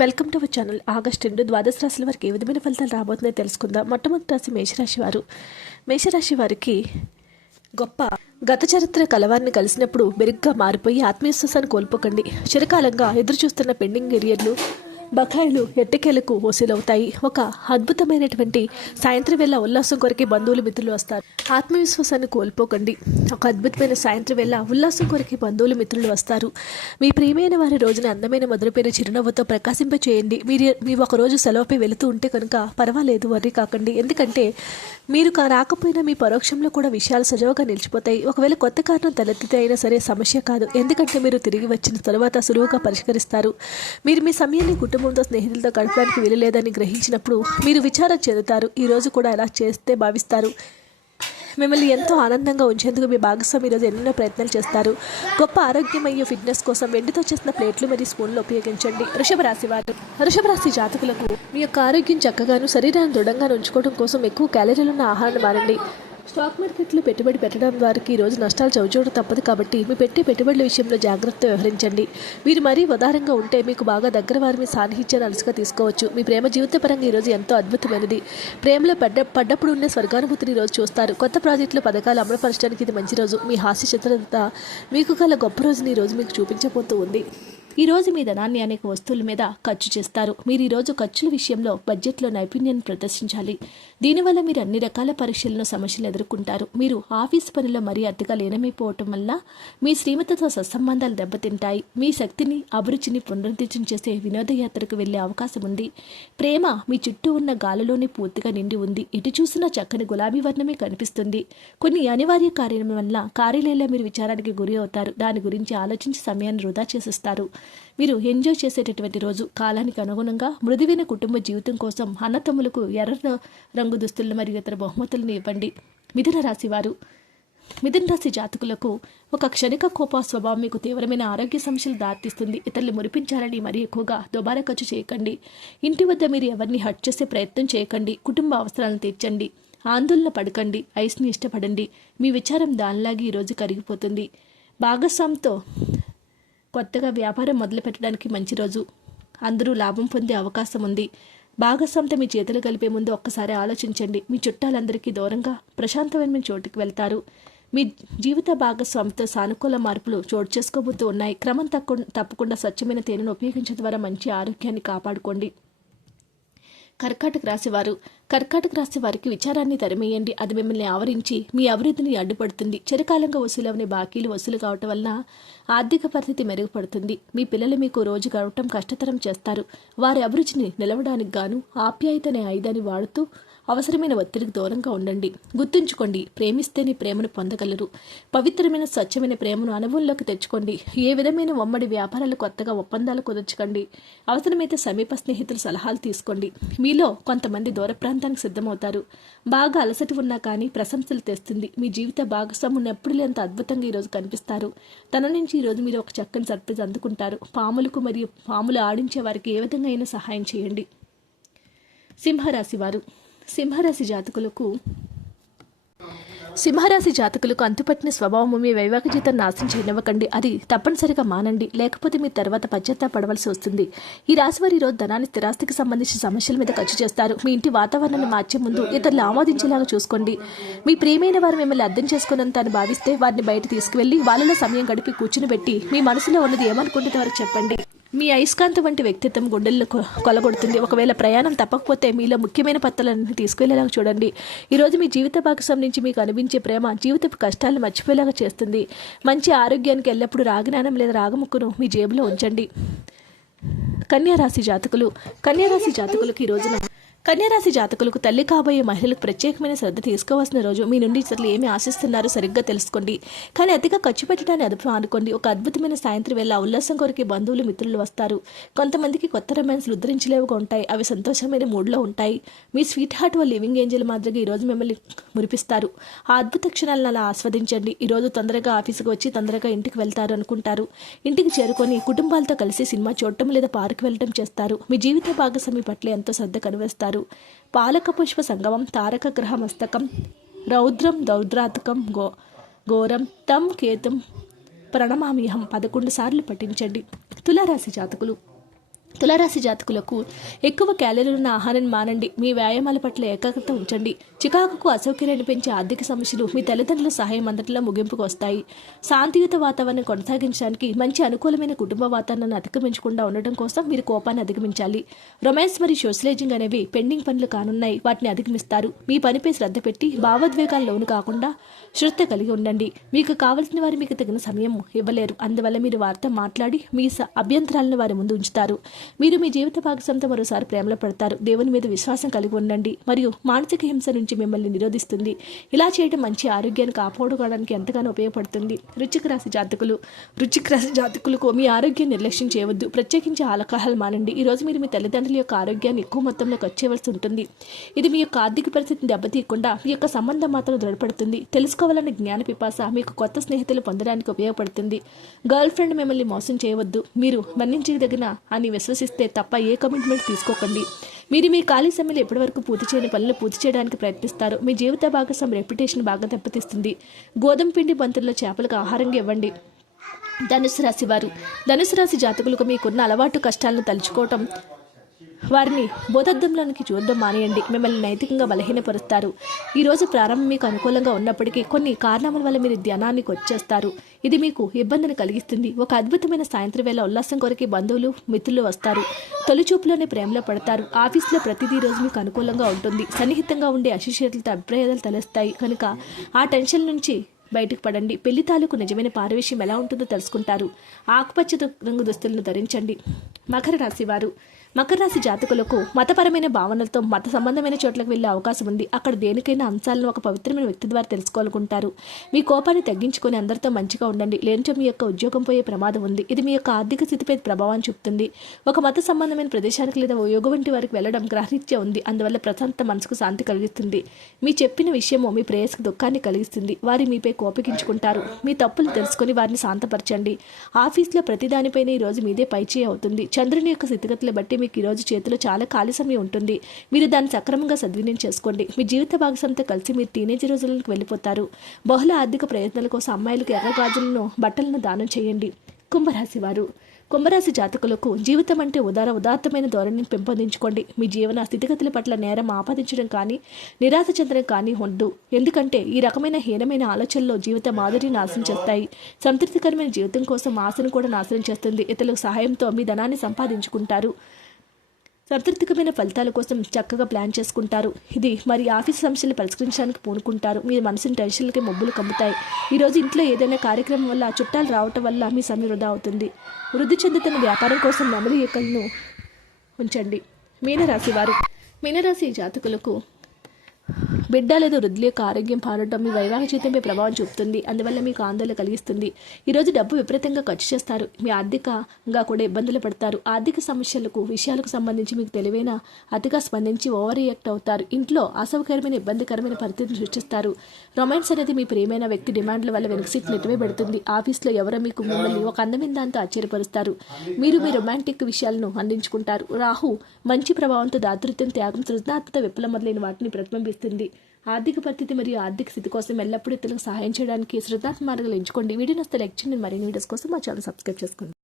Welcome to our channel. August రెండు ద్వాదశ రాశుల వారికి ఏ విధమైన ఫలితాలు రాబోతున్నాయో తెలుసుకుందాం. మొట్టమొదటి రాశి మేషరాశి వారు. మేషరాశి వారికి గొప్ప గత చరిత్ర కలవారిని కలిసినప్పుడు మెరుగ్గా మారిపోయి ఆత్మవిశ్వాసాన్ని కోల్పోకండి. చిరకాలంగా ఎదురు చూస్తున్న పెండింగ్ కెరియర్లు బకాయిలు ఎట్టకేలకు వసూలవుతాయి ఒక అద్భుతమైనటువంటి సాయంత్రం వేళ ఉల్లాసం కొరకే బంధువులు మిత్రులు వస్తారు. ఆత్మవిశ్వాసాన్ని కోల్పోకండి. ఒక అద్భుతమైన సాయంత్రం వేళ ఉల్లాసం కొరకే బంధువులు మిత్రులు వస్తారు. మీ ప్రియమైన వారి రోజున అందమైన మధురపైన చిరునవ్వుతో ప్రకాశింప చేయండి మీరు మీ ఒక రోజు సెలవుపై వెళుతూ ఉంటే కనుక పర్వాలేదు వర్రీ కాకండి. ఎందుకంటే మీరు కా- రాకపోయినా మీ పరోక్షంలో కూడా విషయాలు సజావుగా నిలిచిపోతాయి. ఒకవేళ కొత్త కారణం తలెత్తితే అయినా సరే సమస్య కాదు. ఎందుకంటే మీరు తిరిగి వచ్చిన తర్వాత సులువుగా పరిష్కరిస్తారు. మీరు మీ సమయాన్ని కుటుంబంతో స్నేహితులతో గడపడానికి వీలులేదని గ్రహించినప్పుడు మీరు విచారం చెందుతారు. ఈరోజు కూడా అలా చేస్తే భావిస్తారు. మిమ్మల్ని ఎంతో ఆనందంగా ఉంచేందుకు మీ భాగస్వామి ఈరోజు ఎన్నో ప్రయత్నాలు చేస్తారు. గొప్ప ఆరోగ్యం మరియు ఫిట్నెస్ కోసం వెండితో చేసిన ప్లేట్లు మరియు స్పూన్లు ఉపయోగించండి. వృషభ రాశి వారు. వృషభ రాశి జాతకులకు మీ యొక్క ఆరోగ్యం చక్కగాను శరీరాన్ని దృఢంగా ఉంచుకోవడం కోసం ఎక్కువ క్యాలరీలు ఉన్న ఆహారాన్ని మారండి స్టాక్ మార్కెట్లో పెట్టుబడి పెట్టడం వారికి ఈరోజు నష్టాలు చవిచూడడం తప్పదు కాబట్టి మీ పెట్టే పెట్టుబడుల విషయంలో జాగ్రత్త వ్యవహరించండి. మీరు మరీ ఉదారంగా ఉంటే మీకు బాగా దగ్గర వారి మీ సాన్నిహిత్యాన్ని అలసిగా తీసుకోవచ్చు. మీ ప్రేమ జీవితపరంగా ఈరోజు ఎంతో అద్భుతమైనది. ప్రేమలో పడ్డ పడ్డప్పుడు ఉన్న స్వర్గానుభూతిని ఈరోజు చూస్తారు. కొత్త ప్రాజెక్టుల పథకాలు అమలుపరచడానికి ఇది మంచి రోజు. మీ హాస్య చిత్రత మీకు గల గొప్ప రోజుని ఈరోజు మీకు చూపించబోతూ ఉంది. ఈ రోజు మీ ధనాన్ని అనేక వస్తువుల మీద ఖర్చు చేస్తారు. మీరు ఈ రోజు ఖర్చుల విషయంలో బడ్జెట్లో నైపుణ్యాన్ని ప్రదర్శించాలి. దీనివల్ల మీరు అన్ని రకాల పరీక్షలను సమస్యలు ఎదుర్కొంటారు. మీరు ఆఫీస్ పనిలో మరీ అతిగా లీనమైపోవటం వల్ల మీ శ్రీమతితో సత్సంబంధాలు దెబ్బతింటాయి. మీ శక్తిని అభిరుచిని పునరుద్ధరించం చేసే వినోదయాత్రకు వెళ్ళే అవకాశం ఉంది. ప్రేమ మీ చుట్టూ ఉన్న గాలిలోనే పూర్తిగా నిండి ఉంది. ఎటు చూసినా చక్కని గులాబీ వర్ణమే కనిపిస్తుంది. కొన్ని అనివార్య కార్యం వల్ల కార్యాలయంలో మీరు విచారానికి గురి అవుతారు. దాని గురించి ఆలోచించి సమయాన్ని వృధా చేసిస్తారు. మీరు ఎంజాయ్ చేసేటటువంటి రోజు. కాలానికి అనుగుణంగా మృదువైన కుటుంబ జీవితం కోసం అన్నతమ్ములకు ఎర్ర రంగు దుస్తులు మరియు ఇతర బహుమతులను ఇవ్వండి. మిథున రాశి వారు. మిథున రాశి జాతకులకు ఒక క్షణిక కోప స్వభావం మీకు తీవ్రమైన ఆరోగ్య సమస్యలు దారితీస్తుంది. ఇతరులు మురిపించాలని మరీ ఎక్కువగా దుబారా ఖర్చు చేయకండి. ఇంటి వద్ద మీరు ఎవరిని హట్ చేసే ప్రయత్నం చేయకండి. కుటుంబ అవసరాలను తీర్చండి. ఆందోళన పడకండి. ఐస్ని ఇష్టపడండి. మీ విచారం దానిలాగే ఈరోజు కరిగిపోతుంది. భాగస్వామితో కొత్తగా వ్యాపారం మొదలు పెట్టడానికి మంచి రోజు. అందరూ లాభం పొందే అవకాశం ఉంది. భాగస్వామితో మీ చేతులు కలిపే ముందు ఒక్కసారి ఆలోచించండి. మీ చుట్టాలందరికీ దూరంగా ప్రశాంతమైన మీ చోటుకి వెళ్తారు. మీ జీవిత భాగస్వామితో సానుకూల మార్పులు చోటు చేసుకోబోతూ ఉన్నాయి. క్రమం తక్కు తప్పకుండా స్వచ్ఛమైన తేనెను ఉపయోగించడం ద్వారా మంచి ఆరోగ్యాన్ని కాపాడుకోండి. కర్కాటక రాశి వారు కర్కాటక రాశి వారికి విచారాన్ని తరిమేయండి. అది మిమ్మల్ని ఆవరించి మీ అభివృద్ధిని అడ్డుపడుతుంది. చిరకాలంగా వసూలవని బాకీలు వసూలు కావటం వల్ల ఆర్థిక పరిస్థితి మెరుగుపడుతుంది. మీ పిల్లలు మీకు రోజు గడవటం కష్టతరం చేస్తారు. వారి అభిరుచిని నిలవడానికి గాను ఆప్యాయత అనే ఆయుధాన్ని వాడుతూ అవసరమైన ఒత్తిడికి దూరంగా ఉండండి. గుర్తుంచుకోండి ప్రేమిస్తేనే ప్రేమను పొందగలరు. పవిత్రమైన స్వచ్ఛమైన ప్రేమను అనుభవంలోకి తెచ్చుకోండి. ఏ విధమైన ఉమ్మడి వ్యాపారాలు కొత్తగా ఒప్పందాలు కుదర్చుకోండి. అవసరమైతే సమీప స్నేహితుల సలహాలు తీసుకోండి. మీలో కొంతమంది దూర ప్రాంతానికి సిద్ధమవుతారు. బాగా అలసట ఉన్నా కానీ ప్రశంసలు తెస్తుంది. మీ జీవిత భాగస్వాముని ఎప్పుడు లేంత అద్భుతంగా ఈరోజు కనిపిస్తారు. తన నుంచి ఈరోజు మీరు ఒక చక్కని సర్ప్రైజ్ అందుకుంటారు. పాములకు మరియు పాములు ఆడించే వారికి ఏ విధంగా అయినా సహాయం చేయండి. సింహరాశి వారు సింహరాశి జాతకులకు సింహరాశి జాతకులకు అంతుపట్టిన స్వభావము మీ వైవాహిక జీవితం నాశనం చేయనివ్వకండి. అది తప్పనిసరిగా మానండి. లేకపోతే మీ తర్వాత పశ్చాత్తాపడవలసి వస్తుంది. ఈ రాశి వారి రోజు ధనాన్ని స్థిరాస్తికి సంబంధించిన సమస్యల మీద ఖర్చు చేస్తారు. మీ ఇంటి వాతావరణాన్ని మార్చే ముందు ఇతరులు ఆమోదించేలాగా చూసుకోండి. మీ ప్రియమైన వారు మిమ్మల్ని అర్థం చేసుకున్నంత అని భావిస్తే వారిని బయట తీసుకువెళ్ళి వాళ్ళలో సమయం గడిపి కూర్చుని పెట్టి మీ మనసులో ఉన్నది ఏమనుకుంటుందో వారికి చెప్పండి. మీ అయస్కాంతం వంటి వ్యక్తిత్వం గుండెల్లో కొలగొడుతుంది. ఒకవేళ ప్రయాణం తప్పకపోతే మీలో ముఖ్యమైన పత్రాలన్నీ తీసుకెళ్ళేలాగా చూడండి. ఈరోజు మీ జీవిత భాగస్వామి నుంచి మీకు అనిపించే ప్రేమ జీవితపు కష్టాలను మర్చిపోయేలాగా చేస్తుంది. మంచి ఆరోగ్యానికి ఎల్లప్పుడూ రాగనానం లేదా రాగముక్కును మీ జేబులో ఉంచండి. కన్యారాశి జాతకులు. కన్యారాశి జాతకులకు ఈ రోజున కన్యరాశి జాతకులకు తల్లి కాబోయే మహిళలకు ప్రత్యేకమైన శ్రద్ధ తీసుకోవాల్సిన రోజు. మీ నుండి ఇతరులు ఏమి ఆశిస్తున్నారో సరిగ్గా తెలుసుకోండి. కానీ అతిగా ఖర్చు పెట్టడాన్ని అదుపు అనుకోండి ఒక అద్భుతమైన సాయంత్రం వేళ ఉల్లాసం కొరికి బంధువులు మిత్రులు వస్తారు. కొంతమందికి కొత్త రొమాన్స్లు ఉద్ధరించలేవుగా ఉంటాయి. అవి సంతోషమైన మూడ్లో ఉంటాయి. మీ స్వీట్ హార్ట్ వాళ్ళ లివింగ్ ఏంజల్ మాదిరిగా ఈరోజు మిమ్మల్ని మురిపిస్తారు. ఆ అద్భుత క్షణాలను అలా ఆస్వాదించండి. ఈరోజు తొందరగా ఆఫీసుకు వచ్చి తొందరగా ఇంటికి వెళ్తారు అనుకుంటారు. ఇంటికి చేరుకొని కుటుంబాలతో కలిసి సినిమా చూడటం లేదా పార్క్ వెళ్ళటం చేస్తారు. మీ జీవిత భాగస్వామి పట్ల ఎంతో శ్రద్ధ కనివేస్తారు. పాలక పుష్ప సంగమం తారక గ్రహ మస్తకం రౌద్రం దౌద్రాతకం గో ఘోరం తం కేతం ప్రణమామ్యహం పదకొండు సార్లు పఠించండి. తులారాశి జాతకులు తులారాశి జాతకులకు ఎక్కువ క్యాలరీలు ఉన్న ఆహారాన్ని మానండి. మీ వ్యాయామాల పట్ల ఏకాగ్రత ఉంచండి. చికాకుకు అసౌకర్యాన్ని పెంచే ఆర్థిక సమస్యలు మీ తల్లిదండ్రుల సహాయం అందరిలో ముగింపుకు వస్తాయి. శాంతియుత వాతావరణం కొనసాగించడానికి మంచి అనుకూలమైన కుటుంబ వాతావరణాన్ని అధిగమించకుండా ఉండటం కోసం మీరు కోపాన్ని అధిగమించాలి. రొమాన్స్ మరియు సోషలైజింగ్ అనేవి పెండింగ్ పనులు కానున్నాయి. వాటిని అధిగమిస్తారు. మీ పనిపై శ్రద్ధ పెట్టి భావోద్వేగాల లోను కాకుండా శ్రద్ధ కలిగి ఉండండి. మీకు కావలసిన వారు మీకు తగిన సమయం ఇవ్వలేరు. అందువల్ల మీరు వారితో మాట్లాడి మీ స- అభ్యంతరాలను వారి ముందు ఉంచుతారు. మీరు మీ జీవిత భాగస్వామితో మరోసారి ప్రేమలో పడతారు. దేవుని మీద విశ్వాసం కలిగి ఉండండి. మరియు మానసిక హింస నుంచి మిమ్మల్ని నిరోధిస్తుంది. ఇలా చేయడం మంచి ఆరోగ్యాన్ని కాపాడుకోవడానికి ఎంతగానో ఉపయోగపడుతుంది. రుచిక రాశి జాతకులు రుచిక రాశి జాతకులకు మీ ఆరోగ్యం నిర్లక్ష్యం చేయవద్దు. ప్రత్యేకించి ఆల్కహాల్ మానండి. ఈ రోజు మీరు మీ తల్లిదండ్రుల యొక్క ఆరోగ్యాన్ని ఎక్కువ మొత్తంలో ఖర్చు చేయవలసి ఉంటుంది. ఇది మీ యొక్క ఆర్థిక పరిస్థితిని దెబ్బతీయకుండా మీ యొక్క సంబంధం మాత్రం దృఢపడుతుంది. తెలుసుకోవాలనే జ్ఞాన పిపాస మీకు కొత్త స్నేహితులు పొందడానికి ఉపయోగపడుతుంది. గర్ల్ ఫ్రెండ్ మిమ్మల్ని మోసం చేయవద్దు. మీరు మన్నించదగిన అని విశ్వసిస్తే తప్ప ఏ కమిట్మెంట్ తీసుకోకండి. మీరు మీ ఖాళీ సమయంలో ఎప్పటివరకు పూర్తి చేయని పనులు పూర్తి చేయడానికి ప్రయత్నిస్తారు మీ జీవిత భాగస్వామి రెప్యుటేషన్ బాగా దెబ్బతీస్తుంది. గోధుమ పిండి బంతుల్లో చేపలకు ఆహారంగా ఇవ్వండి. ధనుసు రాశి వారు. ధనుసు రాశి జాతకులకు మీకున్న అలవాటు కష్టాలను తలుచుకోవటం వారిని బోధద్దంలోనికి చూడడం మానేయండి. మిమ్మల్ని నైతికంగా బలహీనపరుస్తారు. ఈరోజు ప్రారంభం మీకు అనుకూలంగా ఉన్నప్పటికీ కొన్ని కారణాల వల్ల మీరు ధ్యానానికి వచ్చేస్తారు. ఇది మీకు ఇబ్బందిని కలిగిస్తుంది. ఒక అద్భుతమైన సాయంత్రం వేళ ఉల్లాసం కొరకి బంధువులు మిత్రులు వస్తారు. తొలిచూపులోనే ప్రేమలో పడతారు. ఆఫీస్లో ప్రతిదీ రోజు మీకు అనుకూలంగా ఉంటుంది. సన్నిహితంగా ఉండే అశిషేతులతో అభిప్రాయాలు తలస్తాయి కనుక ఆ టెన్షన్ నుంచి బయటకు పడండి. పెళ్ళి తాలూకు నిజమైన పారవేశ్యం ఎలా ఉంటుందో తెలుసుకుంటారు. ఆకుపచ్చ రంగు దుస్తులను ధరించండి. మకర రాశి వారు మకర రాశి జాతకులకు మతపరమైన భావనలతో మత సంబంధమైన చోట్లకు వెళ్ళే అవకాశం ఉంది. అక్కడ దేనికైనా అంశాలను ఒక పవిత్రమైన వ్యక్తి ద్వారా తెలుసుకోవాలనుకుంటారు. మీ కోపాన్ని తగ్గించుకొని అందరితో మంచిగా ఉండండి. లేనిచో మీ యొక్క ఉద్యోగం పోయే ప్రమాదం ఉంది. ఇది మీ యొక్క ఆర్థిక స్థితిపై ప్రభావాన్ని చూపుతుంది. ఒక మత సంబంధమైన ప్రదేశానికి లేదా యోగ వంటి వారికి వెళ్ళడం గ్రహరీత్యా ఉంది. అందువల్ల ప్రశాంత మనసుకు శాంతి కలిగిస్తుంది. మీ చెప్పిన విషయము మీ ప్రేయస్కు దుఃఖాన్ని కలిగిస్తుంది. వారి మీపై కోపగించుకుంటారు. మీ తప్పులు తెలుసుకొని వారిని శాంతపరచండి. ఆఫీస్లో ప్రతి దానిపైన ఈ రోజు మీదే పైచేయి అవుతుంది. చంద్రుని యొక్క స్థితిగతులు బట్టి మీకు ఈ రోజు చేతిలో చాలా ఖాళీ సమయం ఉంటుంది. మీరు దాన్ని సక్రమంగా సద్వినియోగం చేసుకోండి. మీ జీవిత భాగస్వామితో కలిసి మీరు టీనేజ్ రోజులకు వెళ్ళిపోతారు. బహుళ ఆర్థిక ప్రయత్నాల కోసం అమ్మాయిలకు ఎర్ర గాజులను బట్టలను దానం చేయండి. కుంభరాశి వారు. కుంభరాశి జాతకులకు జీవితం అంటే ఉదార ఉదాత్తమైన ధోరణిని పెంపొందించుకోండి. మీ జీవన స్థితిగతుల పట్ల నేరం ఆపాదించడం కానీ నిరాశ చెందడం కానీ ఉండదు. ఎందుకంటే ఈ రకమైన హీనమైన ఆలోచనలో జీవిత మాదిరిని నాశనం చేస్తాయి. సంతృప్తికరమైన జీవితం కోసం ఆశను కూడా నాశనం చేస్తుంది. ఇతరులకు సహాయంతో మీ ధనాన్ని సంపాదించుకుంటారు. సంతృప్తికరమైన ఫలితాల కోసం చక్కగా ప్లాన్ చేసుకుంటారు. ఇది మరి ఆఫీస్ సమస్యలు పరిష్కరించడానికి పూనుకుంటారు. మీ మనసుని టెన్షన్లకి మబ్బులు కమ్ముతాయి. ఈరోజు ఇంట్లో ఏదైనా కార్యక్రమం వల్ల చుట్టాలు రావటం వల్ల మీ సమయం వృధా అవుతుంది. వృద్ధి చెందుతున్న వ్యాపారం కోసం నెమలి ఈకలను ఉంచండి. మీనరాశి వారు. మీనరాశి జాతకులకు బిడ్డ లేదా వృద్ధుల యొక్క ఆరోగ్యం పాడటం మీ వైవాహిక జీవితంపై ప్రభావం చూపుతుంది. అందువల్ల మీకు ఆందోళన కలిగిస్తుంది. ఈరోజు డబ్బు విపరీతంగా ఖర్చు చేస్తారు. మీ ఆర్థికంగా కూడా ఇబ్బందులు పడతారు. ఆర్థిక సమస్యలకు విషయాలకు సంబంధించి మీకు తెలివైన అతిగా స్పందించి ఓవర్ రియాక్ట్ అవుతారు. ఇంట్లో అసౌకర్యమైన ఇబ్బందికరమైన పరిస్థితిని సృష్టిస్తారు. రొమాన్స్ అనేది మీ ప్రియమైన వ్యక్తి డిమాండ్ల వల్ల వెనుక సీట్ నెట్టివే పెడుతుంది. ఆఫీస్లో ఎవరో మీకు మిమ్మల్ని ఒక అందమైన దాంతో ఆశ్చర్యపరుస్తారు. మీరు మీ రొమాంటిక్ విషయాలను అందించుకుంటారు. రాహు మంచి ప్రభావంతో దాతృత్వం త్యాగం సృజనాత్మక విప్లవం మొదలైన వాటిని ప్రతిబింబిస్తుంది. ఆర్థిక పరిస్థితి మరియు ఆర్థిక స్థితి కోసం ఎల్లప్పుడూ ఇతరులకు సహాయం చేయడానికి శ్రద్ధాత్మ మార్గాలు ఎంచుకోండి. వీడియో నస్తే లైక్ చేయండి. మరిన్ని వీడియోస్ కోసం మా ఛానల్ సబ్స్క్రైబ్ చేసుకోండి.